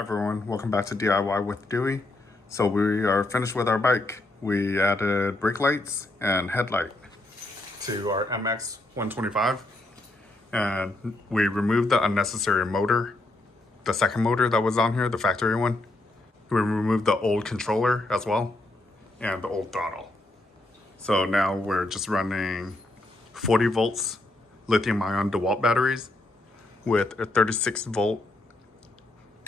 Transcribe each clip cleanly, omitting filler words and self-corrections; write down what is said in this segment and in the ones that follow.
Everyone, welcome back to DIY with Dewey. So we are finished with our bike. We added brake lights and headlight to our MX125, and we removed the unnecessary motor, the second motor that was on here, the factory one. We removed the old controller as well, and the old throttle. So now we're just running 40 volts lithium-ion DeWalt batteries with a 36 volt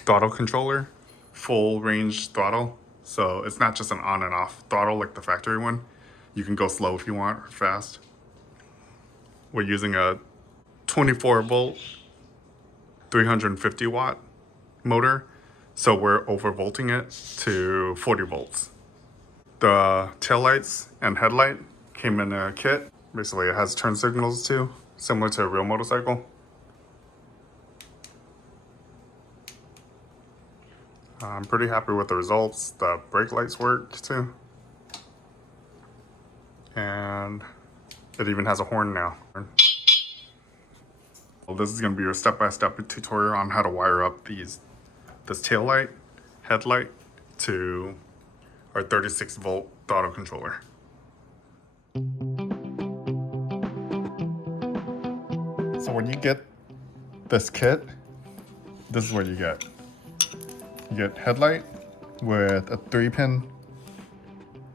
throttle controller, full range throttle. So it's not just an on and off throttle like the factory one. You can go slow if you want, or fast. We're using a 24 volt, 350 watt motor. So we're overvolting it to 40 volts. The taillights and headlight came in a kit. Basically it has turn signals too, similar to a real motorcycle. I'm pretty happy with the results. The brake lights work too. And it even has a horn now. Well, this is going to be a step-by-step tutorial on how to wire up this tail light, headlight to our 36 volt throttle controller. So when you get this kit, this is what you get. You get headlight with a 3-pin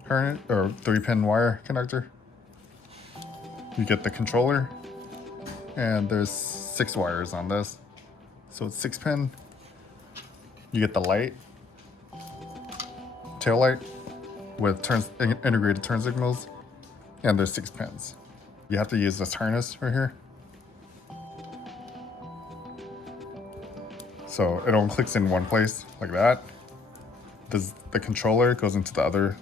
harness or 3-pin wire connector. You get the controller, and there's 6 wires on this, so it's 6-pin. You get the light, tail light with integrated turn signals, and there's 6 pins. You have to use this harness right here. So it only clicks in one place like that. The controller goes into the other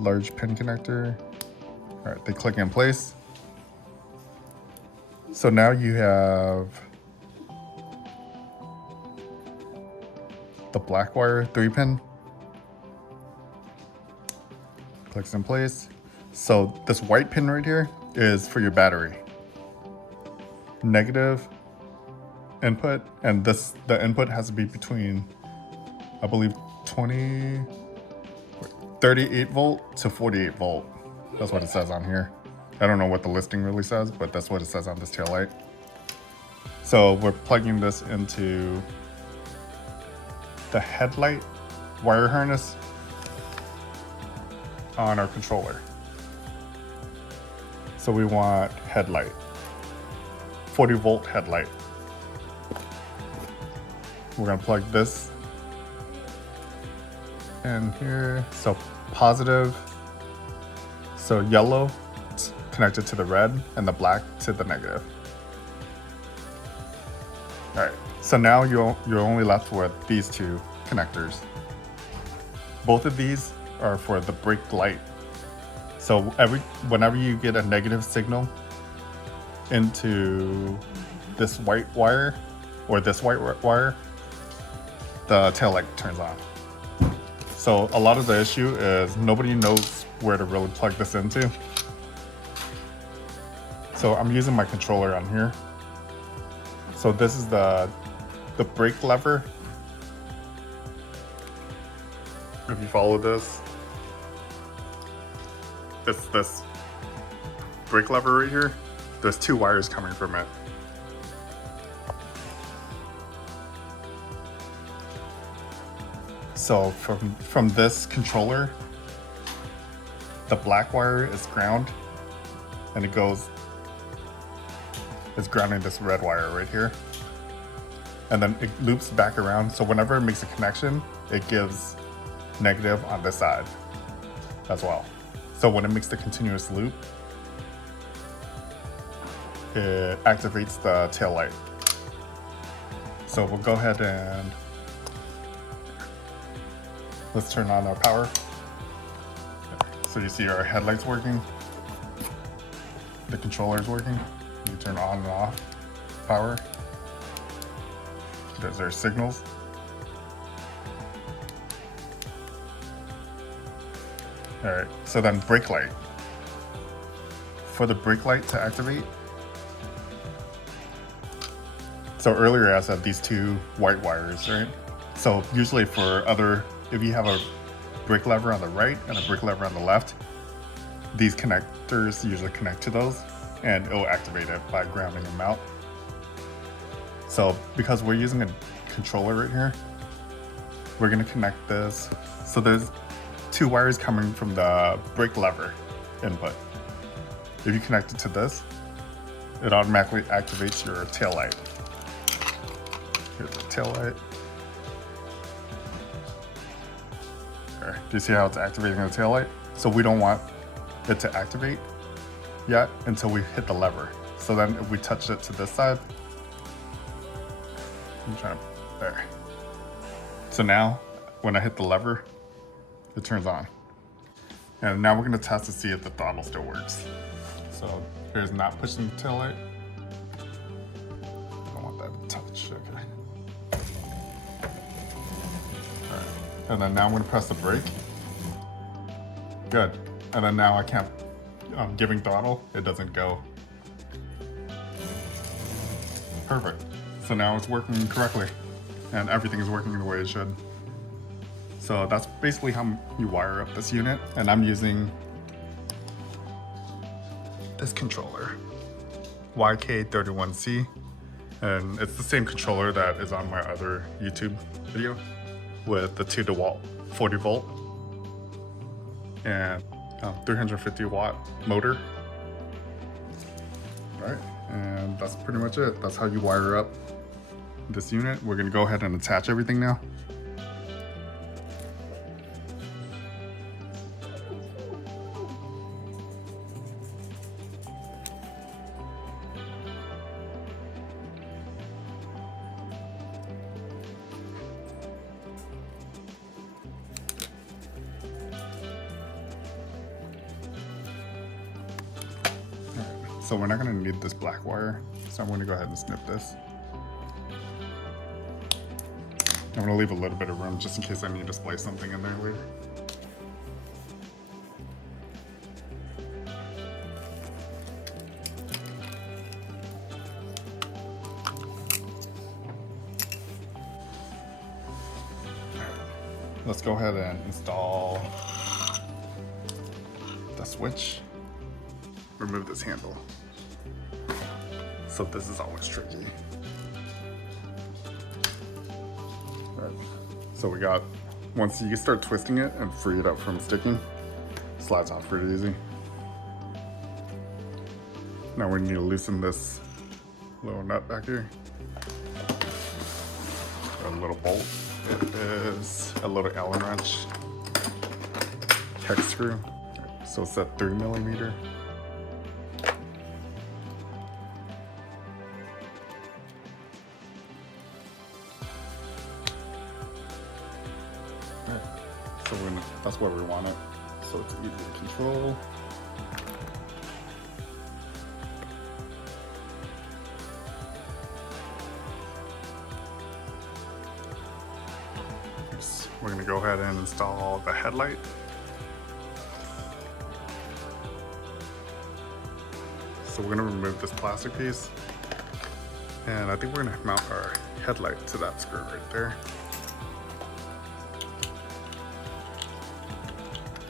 large pin connector. All right, they click in place. So now you have the black wire 3-pin. Clicks in place. So this white pin right here is for your battery. Negative input, and the input has to be between, I believe, 38 volt to 48 volt. That's what it says on here. I don't know what the listing really says, but that's what it says on this tail light. So we're plugging this into the headlight wire harness on our controller. So we want headlight, 40 volt headlight. We're gonna plug this in here. So positive, so yellow connected to the red and the black to the negative. All right, so now you're only left with these 2 connectors. Both of these are for the brake light. So whenever you get a negative signal into this white wire or this white wire, the tail light turns on. So a lot of the issue is nobody knows where to really plug this into. So I'm using my controller on here. So this is the brake lever. If you follow this, it's this brake lever right here. There's 2 wires coming from it. So from this controller, the black wire is ground, and it's grounding this red wire right here. And then it loops back around, so whenever it makes a connection, it gives negative on this side as well. So when it makes the continuous loop, it activates the tail light. So we'll go ahead and let's turn on our power. So you see our headlights working, the controller is working. You turn on and off power. There's our signals. All right, so then brake light. For the brake light to activate, So earlier I said these two white wires, right? So usually if you have a brake lever on the right and a brake lever on the left, these connectors usually connect to those and it'll activate it by grounding them out. So because we're using a controller right here, we're gonna connect this. So there's two wires coming from the brake lever input. If you connect it to this, it automatically activates your tail light. Here's the tail light. There. Do you see how it's activating the tail light? So we don't want it to activate yet until we hit the lever. So then if we touch it to this side, I'm trying to, there. So now when I hit the lever, it turns on. And now we're gonna test to see if the throttle still works. So here's not pushing the tail light. I don't want that to touch, okay. All right. And then now I'm gonna press the brake. Good. And then now I can't, giving throttle, it doesn't go. Perfect. So now it's working correctly and everything is working the way it should. So that's basically how you wire up this unit. And I'm using this controller, YK31C. And it's the same controller that is on my other YouTube video with the 2-to-wall 40 volt and 350 watt motor. All right, and that's pretty much it. That's how you wire up this unit. We're gonna go ahead and attach everything now. So we're not gonna need this black wire, so I'm gonna go ahead and snip this. I'm gonna leave a little bit of room just in case I need to splice something in there later. Let's go ahead and install the switch. Remove this handle. So this is always tricky. All right. So we got, once you start twisting it and free it up from sticking, it slides off pretty easy. Now we need to loosen this little nut back here. A little bolt. It is a little Allen wrench hex screw. So it's at 3mm. So that's where we want it. So it's easy to control. We're gonna go ahead and install the headlight. So we're gonna remove this plastic piece. And I think we're gonna mount our headlight to that screw right there.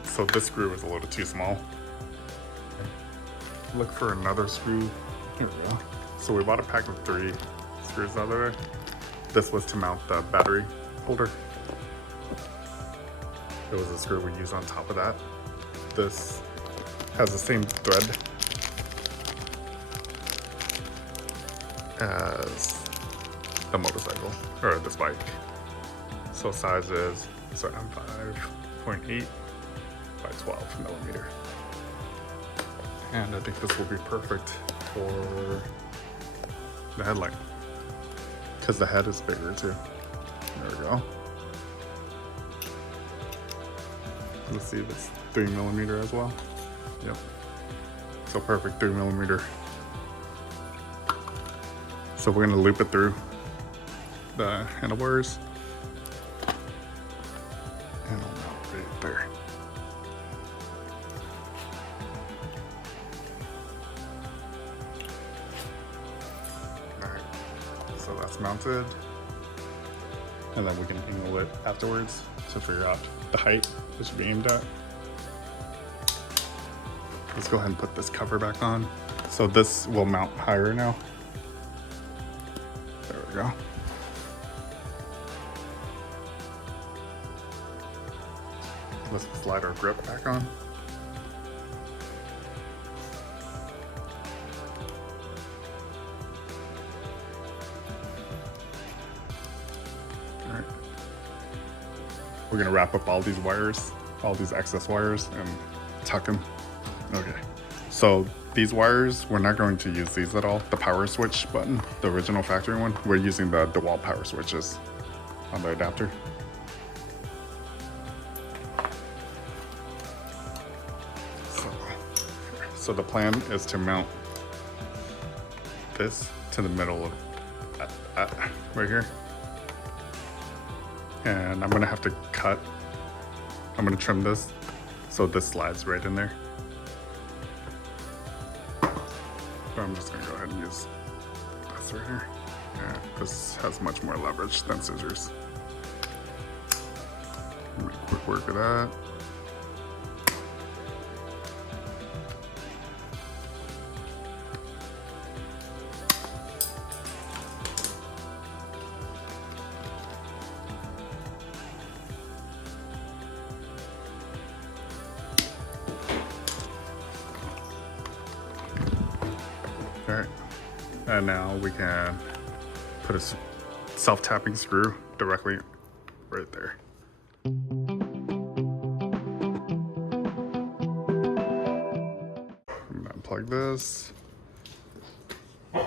So this screw is a little too small. Look for another screw. Here we go. So we bought a pack of 3 screws the other day. This was to mount the battery holder. It was a screw we use on top of that. This has the same thread as the motorcycle, or this bike. So size is, so I'm 5.8 by 12mm. And I think this will be perfect for the headlight, because the head is bigger too. There we go. Let's see if it's 3mm as well. Yep. So perfect, 3mm. So we're gonna loop it through the handlebars. And I'll mount right there. Alright. So that's mounted. And then we can angle it afterwards to figure out the height it should be aimed at. Let's go ahead and put this cover back on. So this will mount higher now. There we go. Let's slide our grip back on. All right. We're gonna wrap up all these wires, all these excess wires, and tuck them. Okay. So these wires, we're not going to use these at all. The power switch button, the original factory one, we're using the DeWalt power switches on the adapter. So the plan is to mount this to the middle of right here. And I'm gonna have to cut, I'm gonna trim this so this slides right in there. But I'm just gonna go ahead and use this right here. Yeah, this has much more leverage than scissors. Make quick work of that. All right, and now we can put a self-tapping screw directly right there. I'm gonna unplug this. All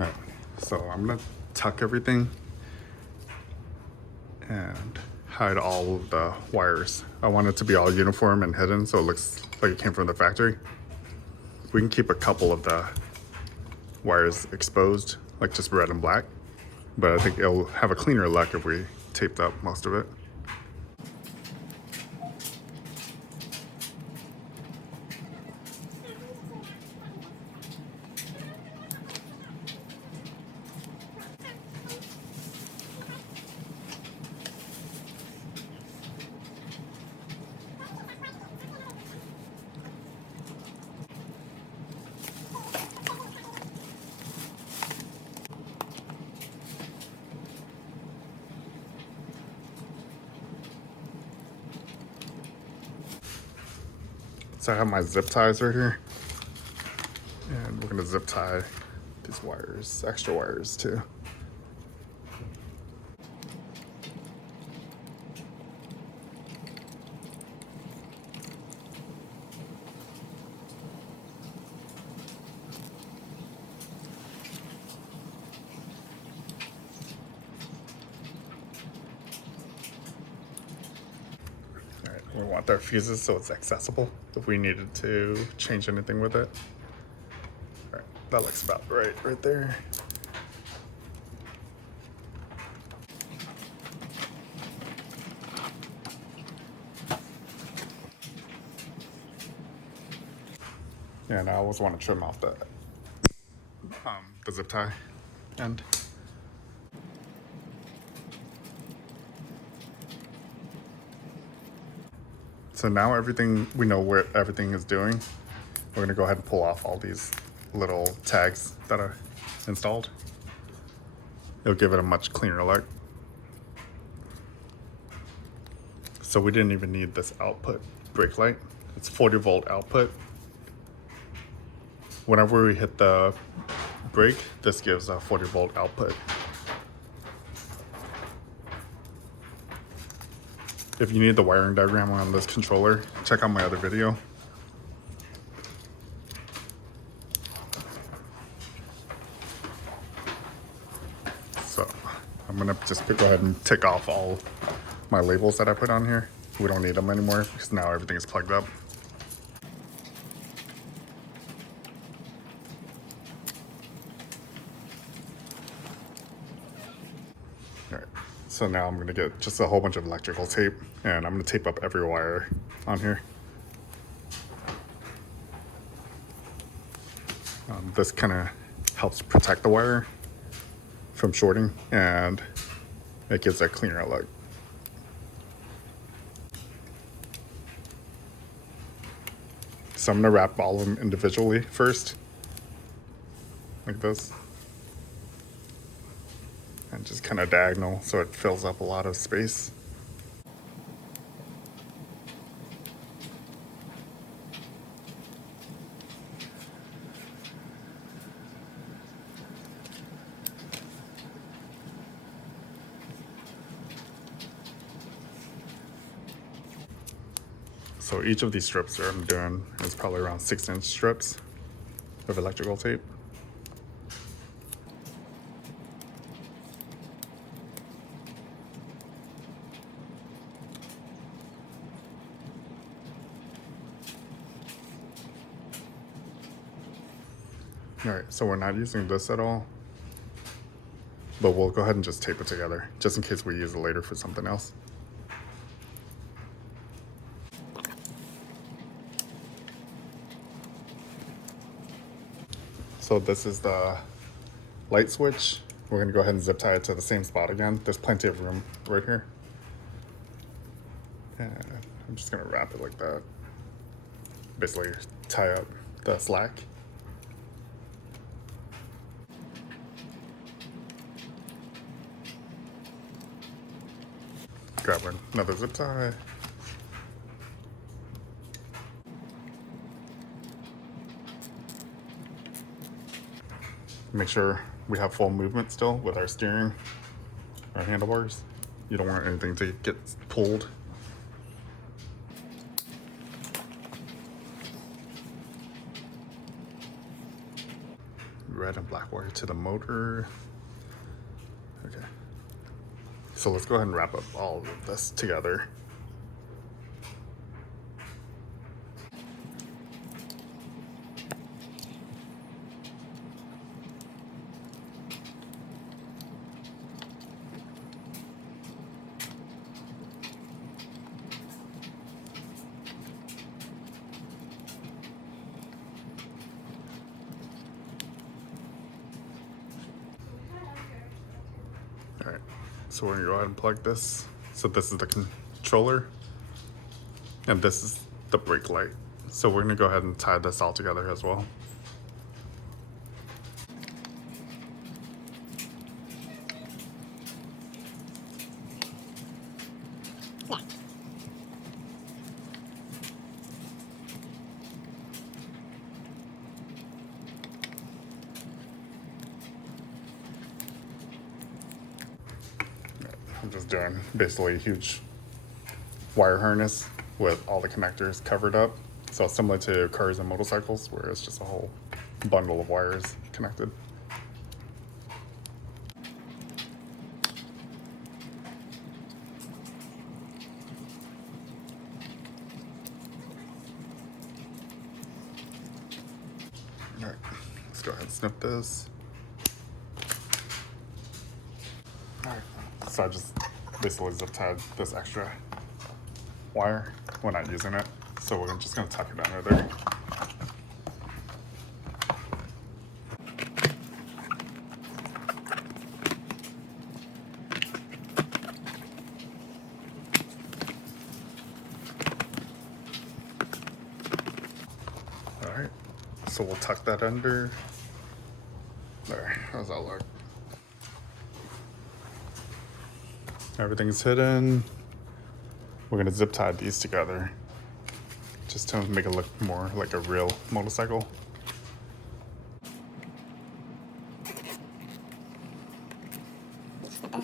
right, so I'm gonna tuck everything and hide all of the wires. I want it to be all uniform and hidden so it looks like it came from the factory. We can keep a couple of the wires exposed, like just red and black, but I think it'll have a cleaner look if we taped up most of it. So I have my zip ties right here, and we're gonna zip tie these wires, extra wires too. We want our fuses so it's accessible if we needed to change anything with it. All right, that looks about right there. And I always want to trim off the zip tie end. So now we know where everything is doing. We're gonna go ahead and pull off all these little tags that are installed. It'll give it a much cleaner look. So we didn't even need this output brake light. It's 40 volt output. Whenever we hit the brake, this gives a 40 volt output. If you need the wiring diagram on this controller, check out my other video. So I'm gonna just go ahead and tick off all my labels that I put on here. We don't need them anymore because now everything is plugged up. All right, so now I'm gonna get just a whole bunch of electrical tape and I'm gonna tape up every wire on here. This kind of helps protect the wire from shorting, and it gives a cleaner look. So I'm gonna wrap all of them individually first, like this, and just kind of diagonal so it fills up a lot of space. So each of these strips that I'm doing is probably around 6-inch strips of electrical tape. All right, so we're not using this at all, but we'll go ahead and just tape it together, just in case we use it later for something else. So this is the light switch. We're gonna go ahead and zip tie it to the same spot again. There's plenty of room right here. And I'm just gonna wrap it like that. Basically tie up the slack. Grab another zip tie. Make sure we have full movement still with our steering, our handlebars. You don't want anything to get pulled. Red and black wire to the motor. Okay. So let's go ahead and wrap up all of this together. All right, so we're gonna go ahead and plug this. So this is the controller, and this is the brake light. So we're gonna go ahead and tie this all together as well. I'm just doing basically a huge wire harness with all the connectors covered up. So similar to cars and motorcycles, where it's just a whole bundle of wires connected. All right, let's go ahead and snip this. All right, so I just basically zip tied this extra wire. We're not using it, so we're just gonna tuck it under there. All right, so we'll tuck that under. There, how's that look? Everything's hidden. We're gonna zip tie these together just to make it look more like a real motorcycle. All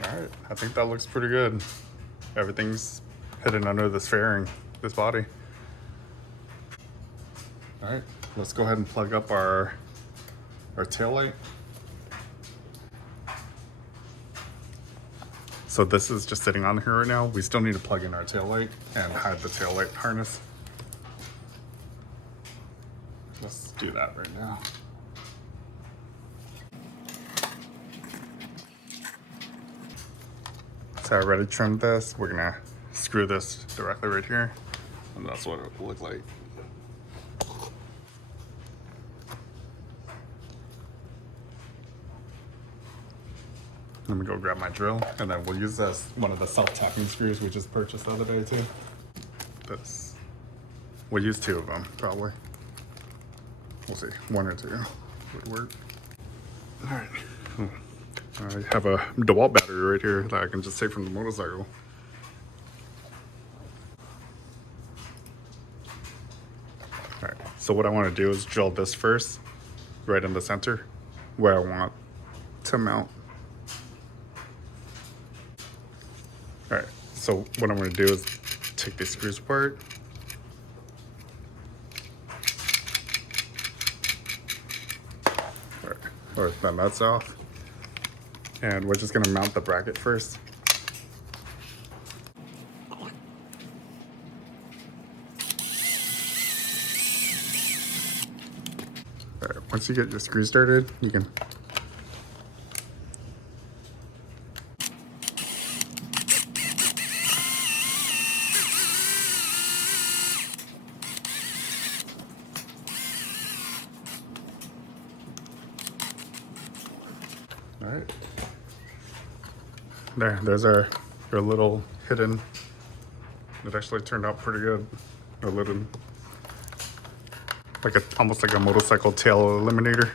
right, I think that looks pretty good. Everything's hidden under this fairing, this body. All right, let's go ahead and plug up our tail light. So this is just sitting on here right now. We still need to plug in our tail light and hide the tail light harness. Let's do that right now. So I already trimmed this. We're gonna screw this directly right here, and that's what it will look like. Let me go grab my drill, and then we'll use this one of the self-tapping screws we just purchased the other day too. This. We'll use 2 of them, probably. We'll see, 1 or 2 would work. All right. I have a DeWalt battery right here that I can just take from the motorcycle. All right, so what I want to do is drill this first, right in the center, where I want to mount. All right, so what I'm going to do is take these screws apart. All right, or the nuts off. And we're just going to mount the bracket first. All right, once you get your screws started, you can all right. There's our little hidden. It actually turned out pretty good. A little, like almost like a motorcycle tail eliminator.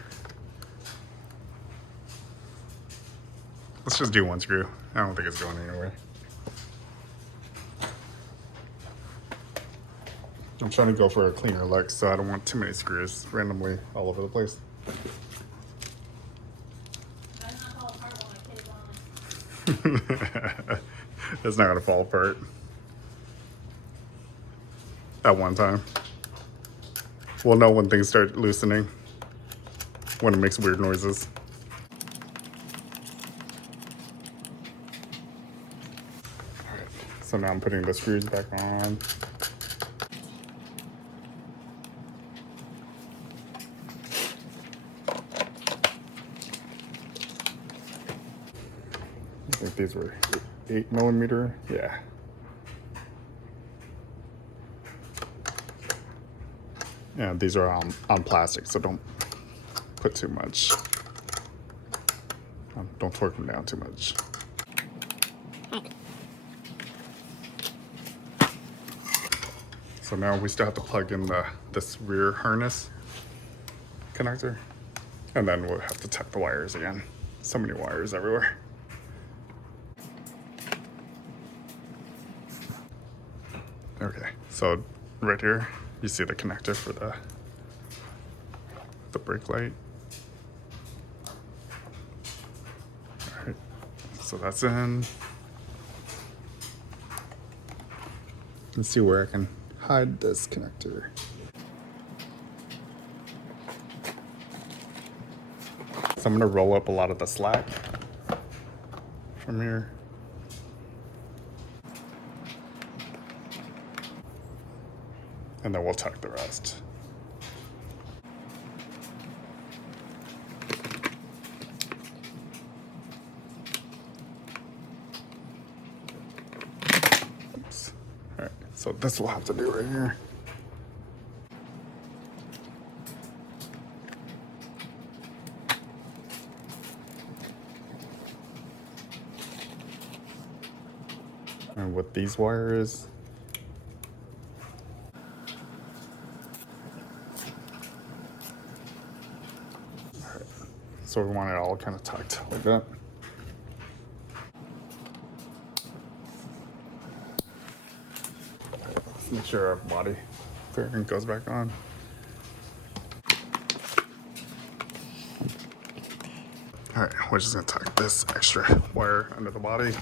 Let's just do 1 screw. I don't think it's going anywhere. I'm trying to go for a cleaner look, so I don't want too many screws randomly all over the place. It's not gonna fall apart at one time. We'll know when things start loosening, when it makes weird noises. All right, so now I'm putting the screws back on. I think these were 8mm, yeah. And these are on plastic, so don't put too much. Don't torque them down too much. So now we still have to plug in this rear harness connector, and then we'll have to tuck the wires again. So many wires everywhere. Okay, so right here, you see the connector for the brake light. All right, so that's in. Let's see where I can hide this connector. So I'm gonna roll up a lot of the slack from here. And then we'll tuck the rest. Oops. All right, so this will have to do right here. And with these wires, so we want it all kind of tucked like that. Let's make sure our body fairing goes back on. All right, we're just gonna tuck this extra wire under the body.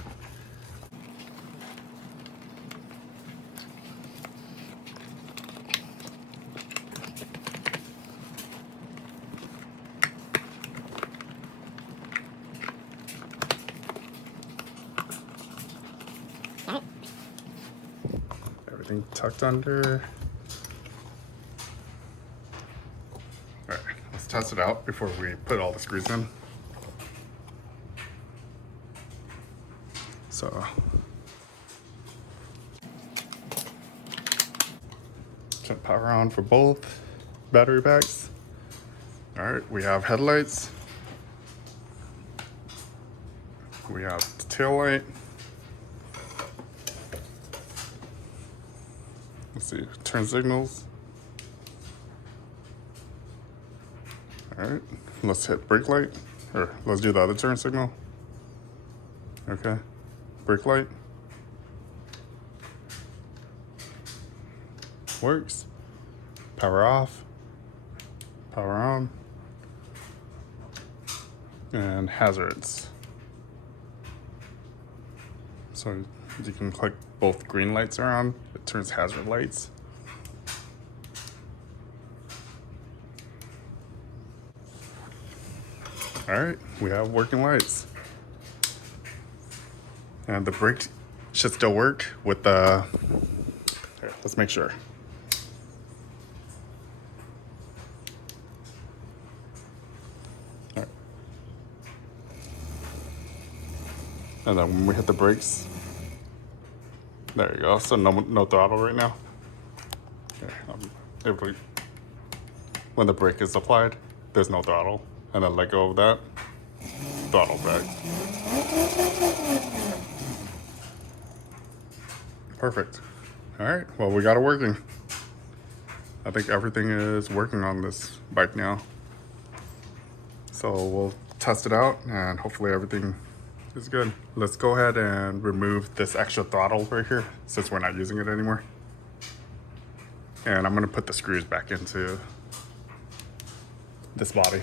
Everything tucked under. All right, let's test it out before we put all the screws in. So, turn power on for both battery packs. All right, we have headlights. We have the tail light. Let's see, turn signals. All right, let's hit brake light, or let's do the other turn signal. Okay, brake light. Works. Power off, power on, and hazards. So you can click both green lights are on, it turns hazard lights. All right, we have working lights. And the brake should still work with the, here, let's make sure. All right. And then when we hit the brakes, there you go. So no throttle right now. Okay, when the brake is applied, there's no throttle. And then let go of that, throttle back. Perfect. All right, well, we got it working. I think everything is working on this bike now. So we'll test it out and hopefully everything is good. Let's go ahead and remove this extra throttle right here since we're not using it anymore. And I'm gonna put the screws back into this body.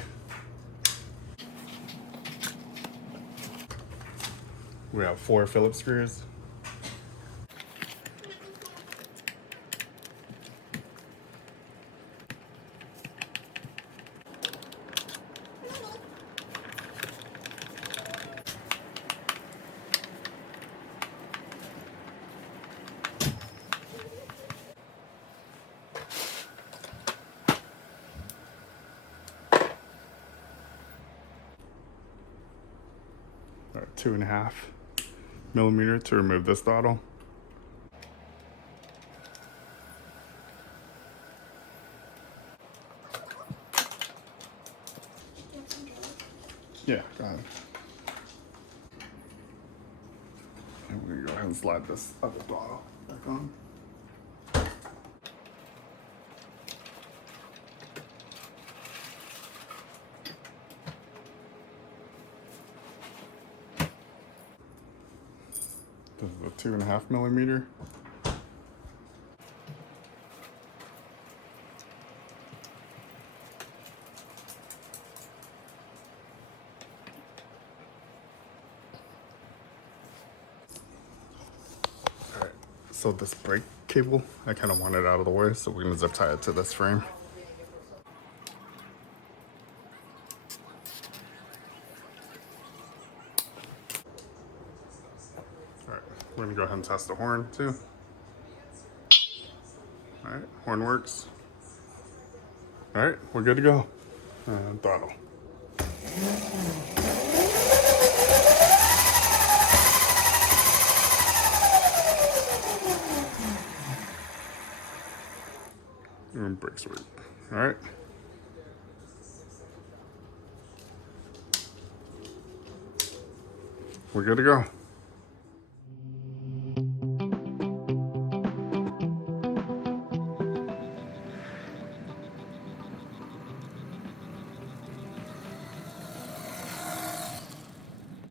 We have 4 Phillips screws. All right, 2.5 millimeter to remove this throttle. Yeah, got it. And we're gonna go ahead and slide this other throttle back on. This is a 2.5 millimeter. All right, so this brake cable, I kind of want it out of the way, so we're gonna zip tie it to this frame. All right, we're gonna go ahead and test the horn too. All right, horn works. All right, we're good to go. And throttle. And brakes work. All right. We're good to go.